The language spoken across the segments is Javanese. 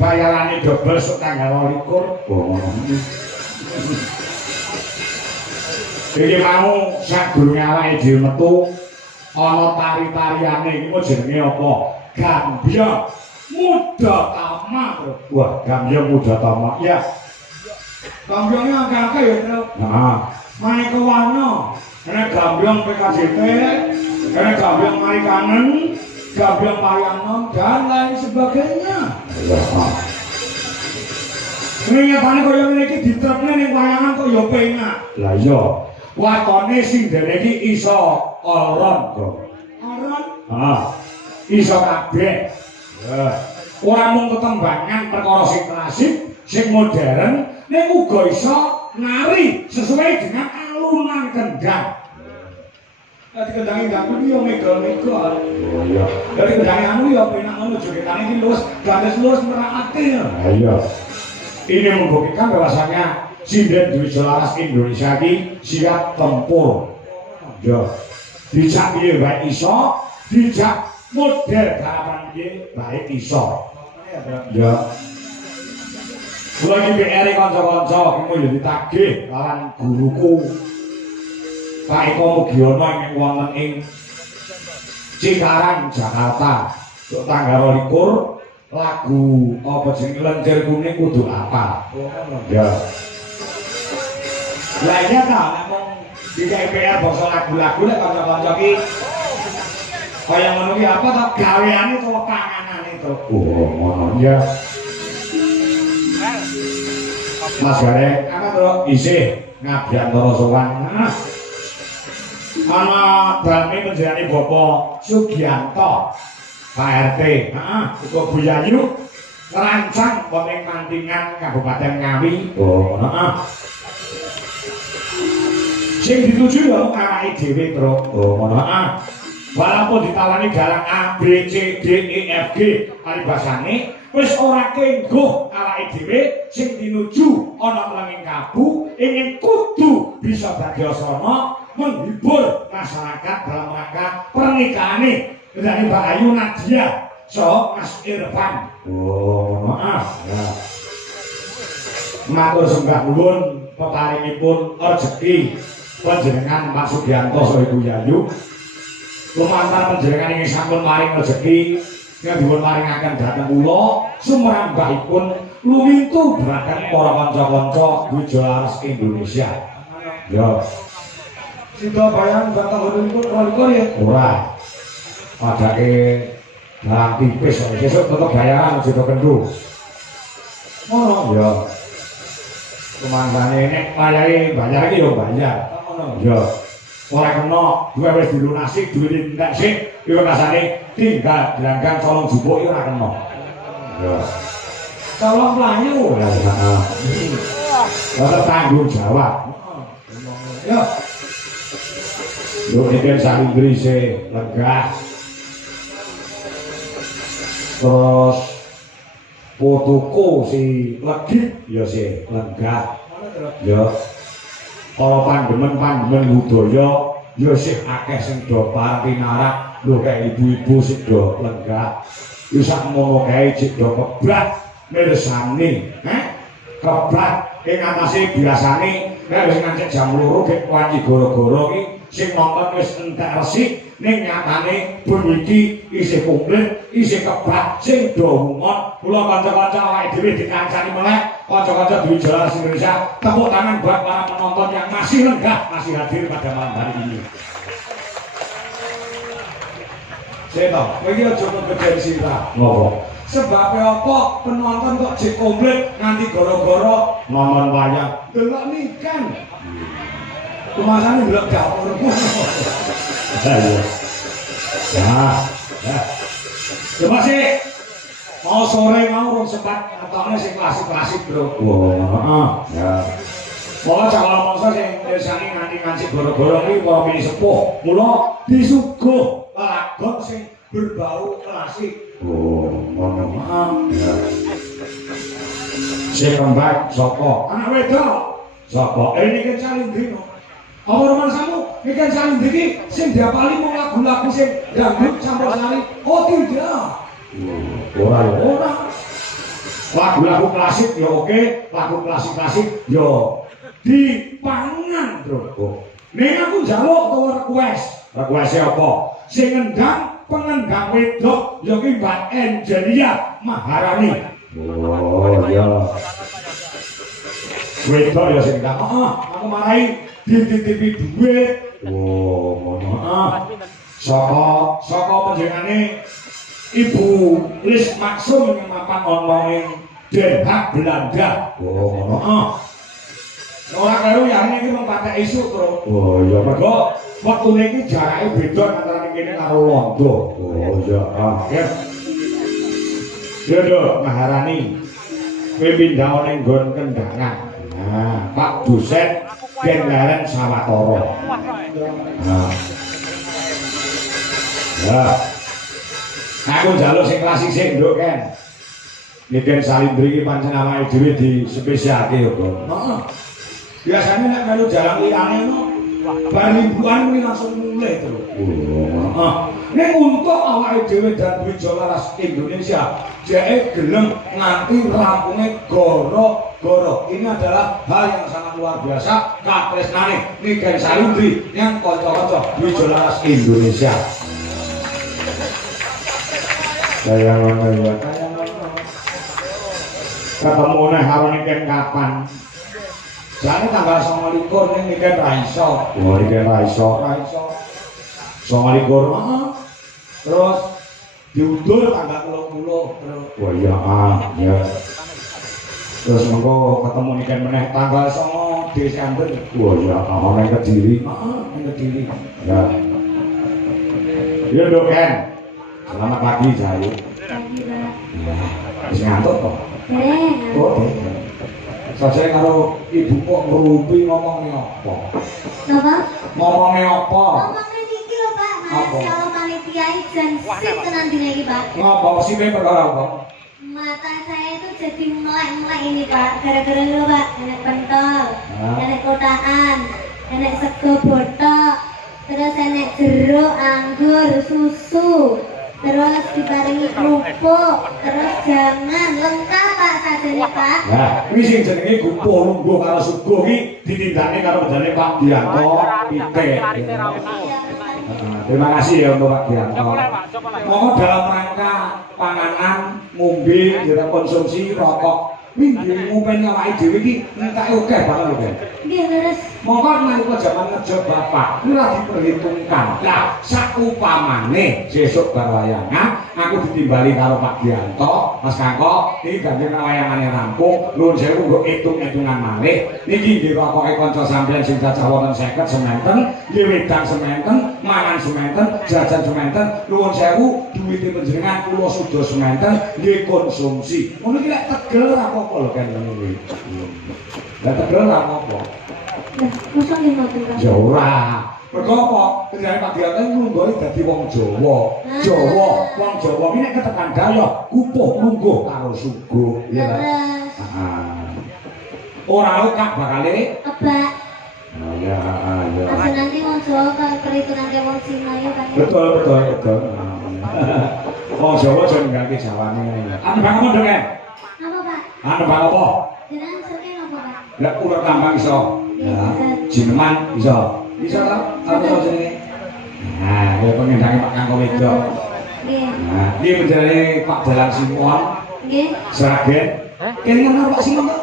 bayarane double sok tanggal 28. Oh. Iki mau sadurunge awake dhewe metu ana tari-tariane iki mau jenenge apa? Gambyong Mudatama. Wah, Gambyong Mudatama. Ya. Gambyongnya akeh-akeh ya, Tru. Heeh. Maneka warna. Ana Gambyong PKJT, ana Gambyong Marikanen, Gambyong Marianom dan lain sebagainya. Nyatane kaya ngene iki ditrepne ning wayangan kok ya penak. Lah iya. Watone sing dene iki iso oron, Bro. Oron? Heeh. Iso kabeh. Ya. Ora mung tetembangan perkara sing klasik, sing modern, ning uga iso nari sesuai dengan alunan kendang. Dadi kendange ndangku yo mega-mega. Oh iya. Dadi kendange anu yo penak ngono jogetane iki luwes, gandes luwes merakake. Ha iya. Ini membuktikan bahwasanya sinden duit selaras Indonesia ini siap tempur. Ya, dijak piye baik iso, dijak model garapan piye baik iso. Ya. Kula iki PR kanca-kanca iki yo ditagih lawan guruku. Pak Eko Mugiono yang wonten ing Cikarang, Jakarta. Untuk tanggal 22 lagu apa jenenge Lenjer Kuning kudu apa? Ya. Lah iya ta, ngomong di DPR bangsa lagu-lagu lek kanca-kanca iki kaya ngono ki apa ta gaweane to panganane to. Oh, ngono ya. Mas Garek, apa to? Isih ngabyantara sowan. Ana bame penjenengane Bapak Sugiyanto. Pak RT, uga Bu Yayu ngerancang wonten Mantingan Kabupaten Ngawi. Oh, sing dituju ya awake dhewe, Bro. Oh, ngono. Walaupun ditawani dalang A, B, C, D, E, F, G, paribasane wis ora kengguh awake dhewe sing tinuju ana mlenging kabu ingin kudu bisa dadyasana menghibur masyarakat dalam rangka pernikahan dari Mbak Ayu Nadia so Mas Irfan. Oh, maaf ya. Matur sembah nuwun peparingipun rejeki panjenengan Pak Sugiyanto saha Ibu Yayu. Lumantar panjenengan ingkang sampun maring rejeki yang dipun maringaken dhateng kula sumrambahipun lumintu dhateng para kanca-kanca Wijolaras Indonesia. Ya. Sida bayan batang pun ya. Ora. Padake dalam tipis besok tetep bayaran aja kendu. Ngono ya. Kemangane nek wayahe bayar iki yo bayar. Ngono ya. Ora kena duwe wis dilunasi duwe entek sik yo rasane tinggal gelanggang colong jupuk yo ora kena. Ya. Colong mlayu. Heeh. Ora tanggung jawab. Ya. Yo iki sak Inggrise lega. Terus fotoku si legit ya si lenggah ya para pandemen budaya ya sih akeh sing do pinarak lho kayak ibu-ibu sing do lenggah ya sak ngono kae cek do keblat mirsani keblat ing atase biasane nek wis ngancik jam 2 gek wanci goro-goro iki sing nonton wis entek resik ning nyatane bunyi iki isih komplit isih kebak sing do humon. Kula kanca-kanca awake dhewe dikancani meleh kanca-kanca Wijolaras Indonesia, tepuk tangan buat para penonton yang masih lenggah masih hadir pada malam hari ini. Saya kowe iki aja bergengsi ta. Ngopo? Sebabnya apa penonton kok jek komplit nganti gara-gara nonton wayang delok nikan. Kemasane delok dapurku. Ya, ya. Coba sih mau sore mau rong sempat ataunya sing klasik-klasik, Bro. Wah, ya. Pokoke kalau mongso sing desane nganti ngancik goro-goro iki para mini sepuh. Mula disuguh lagu sing berbau klasik. Oh, ngono. Ya. Sing kembang sapa? Anak wedok. Sapa? Ini kan Calindrino. Apa roman samu? Ini kan Calindrino sing diapali mau lagu-lagu sing dangdut campur sari. Oh tidak. Ora ya. Ora. Lagu-lagu klasik ya oke, lagu klasik-klasik ya dipangan Drogo. Ning aku njaluk to request. Request apa? Sing ngendang pengendang wedok ya ki Mbak Angelia Maharani. Oh iya. Wedok ya sing ngendang. Aku marahi dititipi duit. Oh ngono. Saka panjenengane Ibu Lis Maksum yang mapan ana ing Den Haag Belanda. Oh ngono. Ora karo yane iki mung patek isuk, Bro. Oh iya, mergo wektune iki jarake beda antara kene karo Londo. Oh iya, ya. Dodo Maharani. Kowe pindah ning nggon kendangan. Nah, Pak Dosen Den Leren Sawatara. Nah. Ya. Aku njaluk sing klasik sik, Nduk, Ken. Niken Salindri iki pancen awake dhewe dispesialke ya, Bro. Heeh. Biasanya nek melu jalan liyane no bar mingguan kuwi langsung mulai terus. Heeh. Nek untuk awake dhewe dan Wijolaras Indonesia, dhek gelem nganti rampunge goro-goro. Ini adalah hal yang sangat luar biasa katresnane Niken Salindri yang kanca-kanca Wijolaras Indonesia. Saya ngono ya. Ketemu nek karo Niken kapan? Jane tanggal 29 ning Niken ra iso. Oh, Niken ra iso. 29. Terus diundur tanggal 30 terus. Oh iya, ya. Terus mengko ketemu Niken meneh tanggal 9 Desember. Oh iya, ning Kediri. Ning Kediri. Ya. Iya, Dok, Ken. Selamat pagi, Jayu. Pagi, Pak. Wis ngantuk kok? Oh, Sajane karo ibu kok ngrumpi ngomongnya apa? Napa? Ngomongnya apa? Ngomongnya iki lho, Pak. Mas kalau panitia ijen sip tenan dina iki, Pak. Ngapa sipe perkara apa? Mata saya itu jadi melek-melek ini, Pak. Gara-gara lho, Pak. Enek pentol, enek kotaan, enek sego botok, terus enek jeruk, anggur, susu. Terus diparingi kerupuk, terus jangan lengkap Pak sajane Pak. Nah, kuwi sing jenenge gupuh lungguh karo suguh iki ditindakne karo jane Pak Dianto Pitik. Terima kasih ya untuk Pak Dianto. Mohon dalam rangka panganan, ngombe, konsumsi rokok. Minggu ngumpen awake dhewe iki entake akeh banget lho, Kan. Nggih, leres. Monggo nalika jaman ngejo Bapak, kuwi ora diperhitungkan. Lah, sakupamane sesuk bar wayangan aku ditimbali karo Pak Dianto, Mas Kangko, iki ganti wayangane rampung, nuwun sewu nggo hitung-hitungan malih. Niki nggih rokoke kanca sampeyan sing cacah wonten 50 sementen, nggih wedang sementen, mangan sementen, jajan sementen, nuwun sewu duwite panjenengan kula suda sementen, nggih konsumsi. Ngono iki lek tegel ora apa lho kan ngono kuwi. Lah tegel ora apa-apa. Lah, mosok yen ngoten Pak. Ya ora. Mergo apa? Kendane Pak Dianto nglunggone dadi wong Jawa. Jawa, wong Jawa iki nek ketekan daya kupuh lungguh karo suguh, ya ta? Ora kok bakale kebak. Oh ya, ya. Aja nanti wong Jawa kan perhitungan ke wong Cina ya kan. Betul, betul, betul. Wong Jawa aja nggake Jawane ngene. Anu bang apa, Dok? Apa, Pak? Anu bang apa? Jenengan sering apa, Pak? Lah ular kambang iso. Ya, jineman iso. Iso ta? Apa to jenenge? Nah, ya pengendange Pak Kangko wedok. Nggih. Nah, iki menjane Pak Dalang Simon. Nggih. Sragen. Kene ngono Pak Simon kok.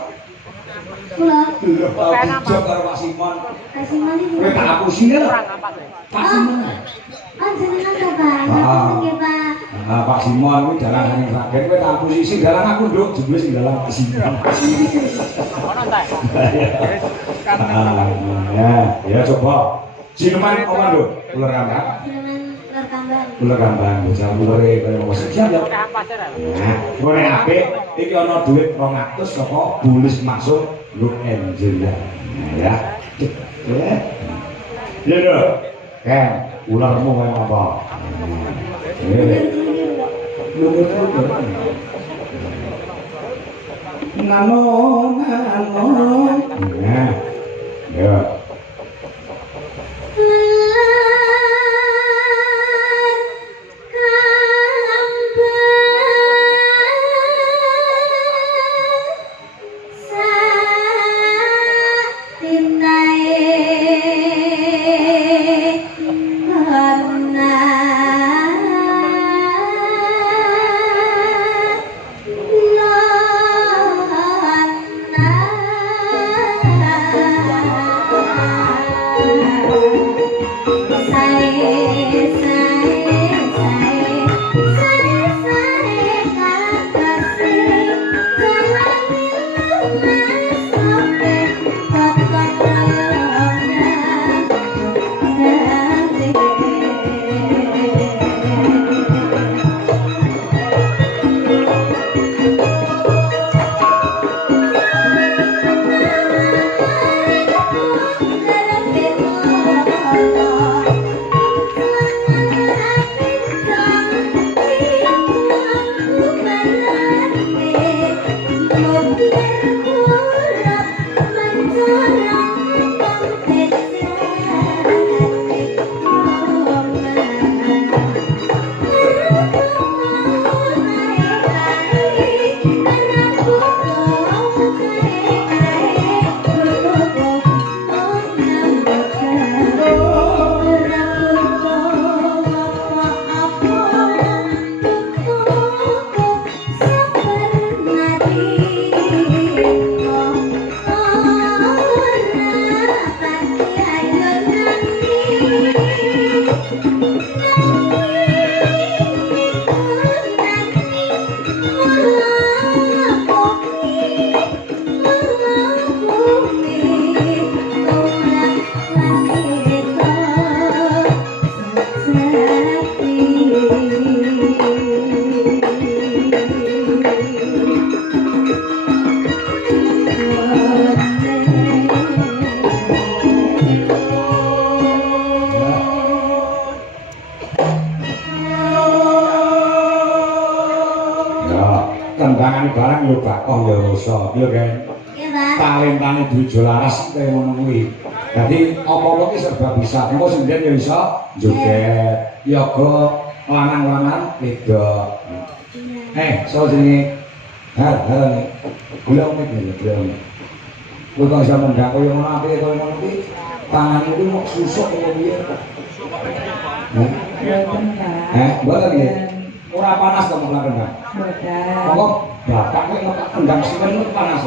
Kula. Lho, Pak Dijok karo Pak Simon. Pak Simon iki. Kowe tak apusi lho. Pak Simon. Oh, jenengan to, Pak. Nggih, Pak. Nah, Pak Simon kuwi dalang ning Sragen, kowe tak apusi sing dalang aku, Nduk, jebule sing dalang Pak Simon. Ono ta? Ya coba. Jineman apa, Nduk? Ular kambang. Jineman ular kambang. Ular kambang, bocah ulure kaya wis siap ya. Nah, ngene apik, iki ana dhuwit 200 saka Bulis Maksum Luk Angelia. Ya. Ya, Nduk. Kan, ularmu kaya apa? Nano, nah, ya. Tendangan barang yo bakoh yo rasa, yo kan. Iya, Pak. Talentane Dwijo Laras kaya ngono kuwi. Dadi apa-apa ki serba bisa. Engko sindhen yo iso joget, yoga, lanang-lanang wedok. So sini. Nih. Gulung iki lho, gulung. Kowe kok iso mendhak koyo ngono apike koyo ngono kuwi. Tanganmu kuwi mok susuk kaya piye? Mboten nggih. Ora panas to mok kendang. Boten. Kok bapak nek nek kendang simen itu panas.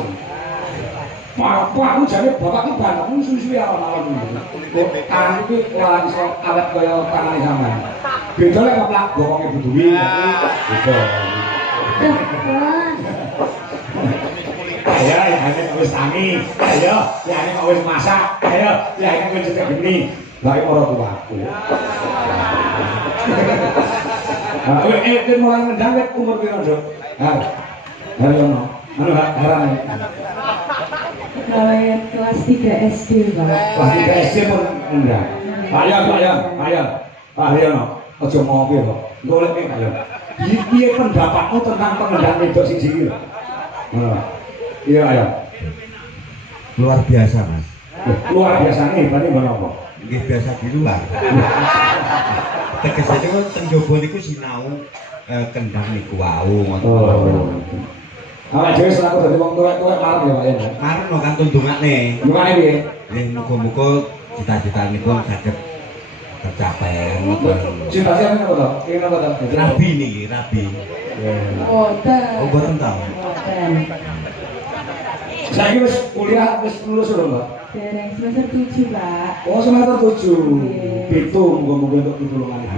Aku jane bapak ki bangun susu ya malam iki. Kok tangan iki ora iso awet kaya tangane sampean. Beda lek ngeplak bokonge buduwi beda. Ayo, ya ini kok wis tani. Ayo, ya ini kok wis masak. Ayo, ya ini kok cetek geni. Lah iki ora tuaku. Mulai ngendang wis umur piro, Nduk? Ono. Anu haran. Kalau kelas 3 SD, Pak. Kelas 3 SD pun ngendang. Ayo. Pak Haryono, aja ngopi kok. Golek nek ayo. Piye pendapatmu tentang pengendang wedok siji iki? Iya, ayo. Luar biasa, Mas. Luar biasa nih, berarti apa? Nggih biasa di luar. Tegesane kok teng jaba niku sinau kendang niku wau ngoten. Awak dhewe selaku dadi wong tuwek-tuwek marep ya, Pak ya. Marep no kan tundungane. Tundungane piye? Nggih muga-muga cita-cita niku saged tercapai ngoten. Cita-citane apa to? Kene apa to? Rabi niki, rabi. Boten. Oh, boten ta. Boten. Saiki wis kuliah wis lulus lho, Mbak. Dereng semester 7, Pak. Oh, semester 7. Pitu muga-muga untuk pitulungan.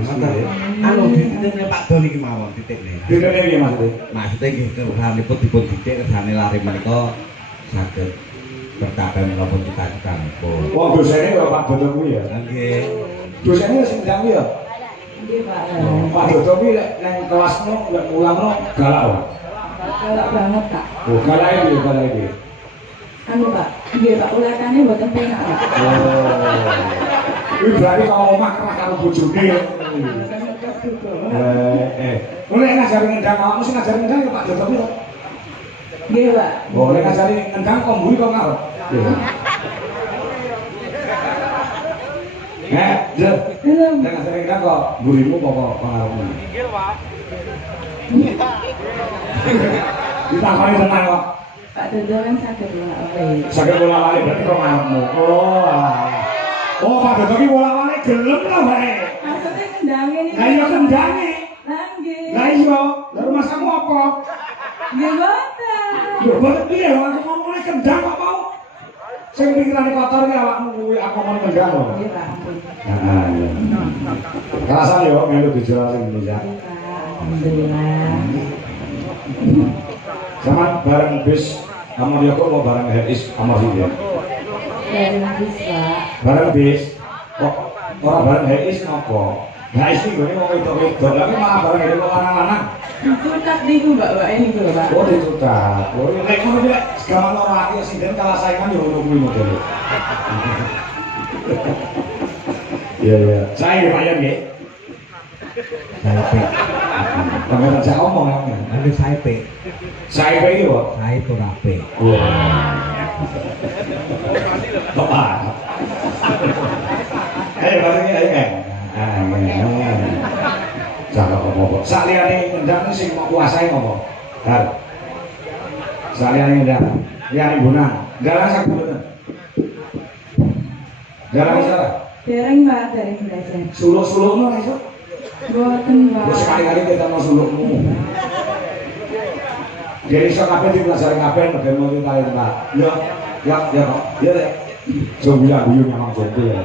Anu dititipne Pak Don iki mawon titipne. Dititipne piye maksudnya? Maksudnya nggih kersane dipun didik kersane lare menika saged bercapai menapa cita-cita nipun. Wong dosene karo Pak Dodo kuwi ya. Nggih. Dosene sing ndang kuwi ya. Nggih, Pak. Pak Dodo kuwi nang kelasmu lek mulangno galak wae. Galak banget, Pak. Oh, galake piye? Anu, Pak. Nggih, Pak, ulekane mboten penak, Pak. Kuwi berarti kalau omah kerah karo bojone. Mulai ngajari ngendang, awakmu sing ngajari ngendang ya Pak Dodo kuwi to. Nggih, Pak. Boleh ngajari ngendang kok mburi kok ngarep. Jel. Nek ngajari ngendang kok mburimu apa pengarepmu? Inggil, Pak. Ditakoni tenang kok. Pak Dodo kan saged bolak-balik. Saged bolak-balik berarti kok ngarepmu. Oh, Pak Dodo ki bolak-balik gelem lho bae. Maksudnya kendangnya ini. Lah iya kendange. Nggih. Lah iya, lha rumah kamu apa? Nggih, boten. Lho, boten piye lho aku ngomongnya kendang kok mau. Sing pikirane kotor ki awakmu kuwi aku ngomong kendang lho. Nggih, Pak. Ampun. Heeh. Kerasan yo melu dijelasin Indonesia. Nggih, Pak. Alhamdulillah. Sama bareng bis Amor Yoko mau bareng Heis Amor Hidayah. Bareng bis, Pak. Bareng bis. Kok ora bareng Heis napa? Heis iki gone wong wedok-wedok, lha malah bareng ngene kok lanang-lanang. Ditutak niku, Mbak ini lho, Pak. Oh, ditutak. Oh, lek ngono iki lek segaman ora aki sinden kalah saingan yo ngono kuwi modele. Iya. Saya Pak Yan nggih. Saya Sampai tak omong ya. Ada saipe. Saipe iki kok. Saipe rape. Bapak. Ayo balik ayo kan. Jangan ngomong. Saliyane ngendang sing mau kuasai ngomong. Har. Saliyane ngendang. Liyane bonang. Dalang sak boten. Dalang salah. Dereng Mbak, dereng belajar. Suluk-sulukno iso. Boten Mbak. Terus sekali-kali kita mau sulukmu. Jadi iso kabeh dipelajari kabeh model mau kita Pak. Ya, ya, ya kok. Ya deh. Jombi ya guyu memang jombi ya.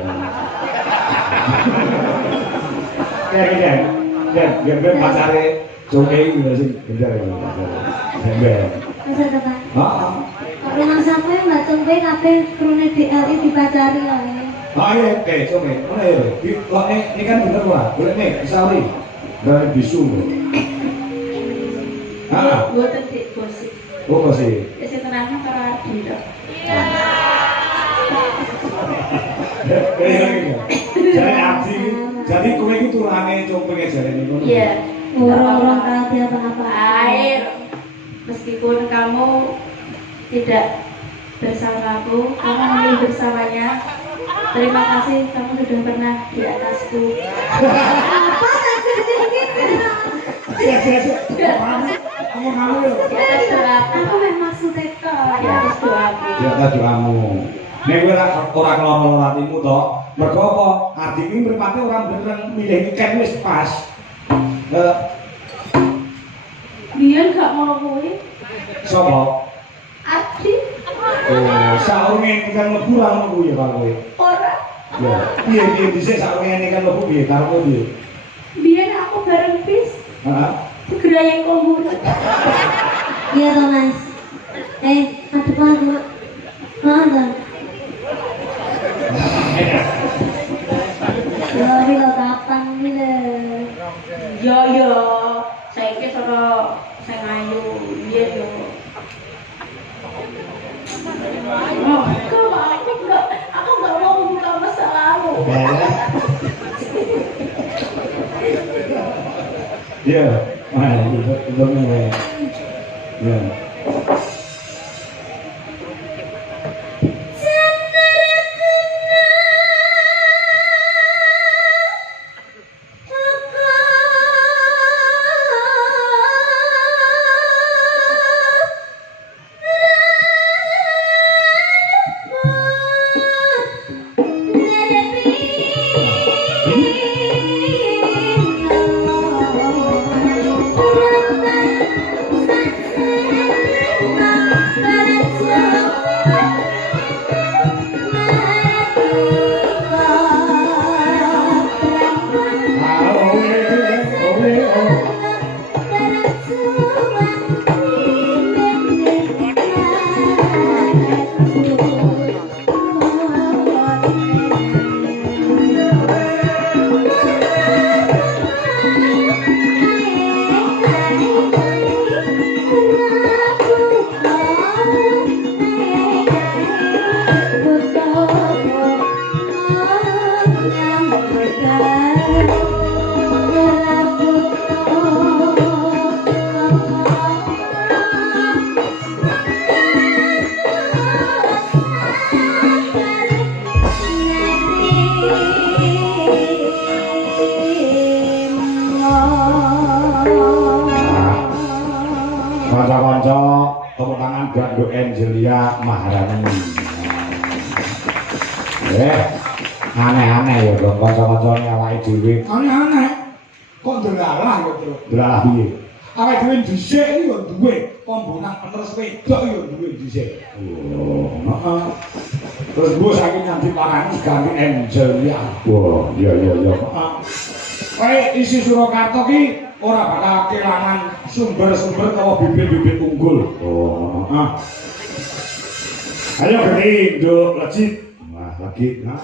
Kayak gede pacare jombi iki sing bener ya. Bener. Masa depan. Heeh. Kok rumah sampe Mbak Tumpe kabeh krune DLI dipacari ae. Ah iya, oke, coba. Mana ya? Ini kan bener lah. Boleh nih, Sali. Dari bisu. Ah, Boten dik gosip. oh masih. Wis tenangnya karo Ardi tok. Jadi abdi, jadi kowe iki turane compenge jarene ngono. Iya. Orang-orang kati apa-apa. Air. Meskipun kamu tidak bersamaku, kamu memilih bersamanya. Terima kasih kamu sudah pernah di atasku. Kamu ya. Di atas doaku. Aku memang maksudnya kok. Di atas doaku. Di atas doamu. Nek kowe ora keloro atimu to, mergo apa? Adi iki mripate ora bener milih ken wis pas. Biar gak mau kuwi. Sapa? Ardi. Oh, saurunge iki kan mlebu ra ngono kuwi ya karo kowe. Ora. Ya, piye dhisik saurunge iki kan mlebu piye karo kowe piye? Biar aku bareng bis. Heeh. Gerayang komputer. Iya toh Mas. Aduh Pak. Mana? Ya, ini lo kapan ini? Yo, saiki soro sing ayu, iya yo. Oh, aku nggak mau membuka masalahmu. Ya, itu ya. Kanca-kanca tepuk tangan Gando Angelia Maharani. Aneh-aneh ya dong kanca-kancane awake dhewe. Aneh-aneh. Kok ndelalah ya, Bro? Ndelalah piye? Awake dhewe dhisik iki yo duwe pembunan penerus wedok yo duwe dhisik. Oh, heeh. Terus gua saking nanti parani ganti Angelia. Wah, iya. Heeh. Kowe isi Surakarta ki ora bakal kelangan sumber-sumber karo bibit-bibit unggul. Oh, heeh. Ayo gede, nduk lecit. Wah, lagi. Nah.